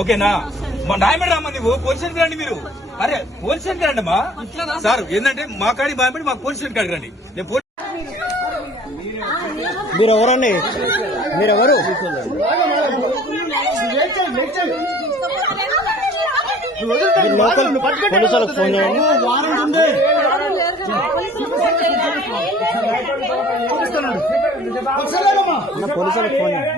ఓకేనా? మా న్యాయమేడ రామ్మా, నువ్వు పోలీస్ స్టేషన్కి రండి. మీరు అరే పోలీస్ స్టేషన్కి రండి అమ్మా. సార్ ఏంటంటే మా కాడికి భయపడి మాకు పోలీస్ స్టేషన్ కాడికి రండి. మీరు ఎవరండి? మీరెవరు? లోకల్ పోలీసులకు ఫోన్ చేయండి. పోలీసులకు ఫోన్ చేయండి.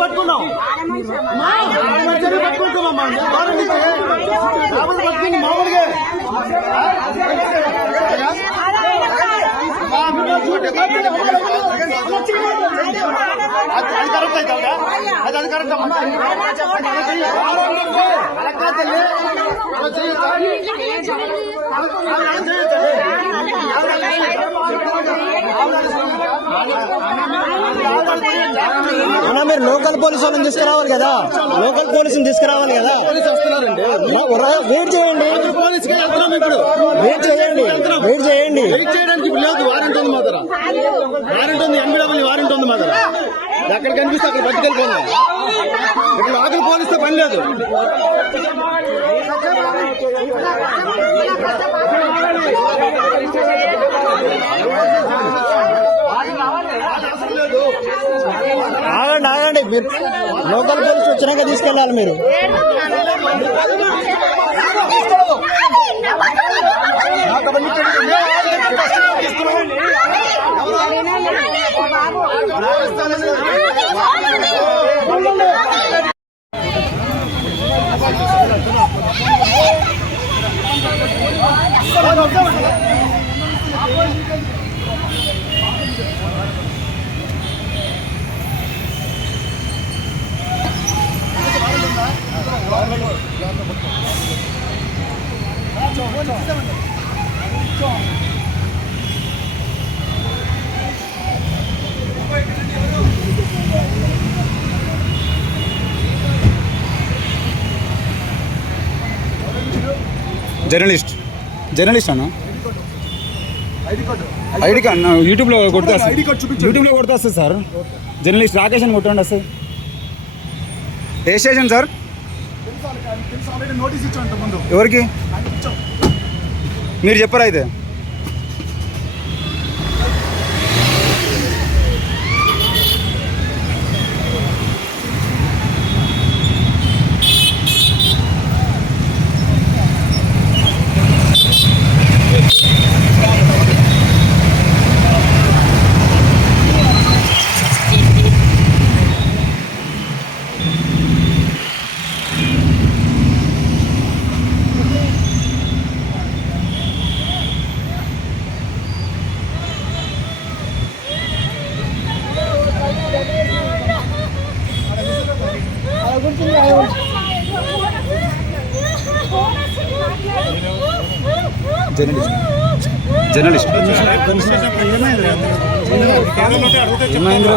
పట్టుకున్నాం మామూలుగా అది కరెక్ట్ అవుతా అది కరెక్ట్ అన్నా, మీరు లోకల్ పోలీసు వాళ్ళని తీసుకురావాలి కదా, లోకల్ పోలీసుని తీసుకురావాలి కదా. వెయిట్ చేయండి, వెయిట్ చేయండి, వెయిట్ చేయండి. వెయిట్ చేయడానికి లేదు, వారెంట్ ఉంది మా దగ్గర, వారెంట్ ఉంది, ఎంబీడబ్ల్యూ వారెంట్ ఉంది మా దగ్గర. ఎక్కడ కనిపిస్తే అక్కడ పట్టుకెళ్ళిపోయింది. ఇక్కడ లోకల్ పోలీసుతో పని లేదు. ఆగండి ఆగండి, మీరు లోకల్ పోలీసు వచ్చినాక తీసుకెళ్ళాలి. మీరు జర్నలిస్ట్ అన్న. ఐడి కార్డ్ యూట్యూబ్లో కొడితే వస్తుంది సార్. జర్నలిస్ట్ రాకేష్ అని కొట్టండి వస్తుంది. ఏ స్టేషన్ సార్? ఎవరికి మీరు చెప్పారా అయితే? జర్నలిస్ట్ ఏమైంది?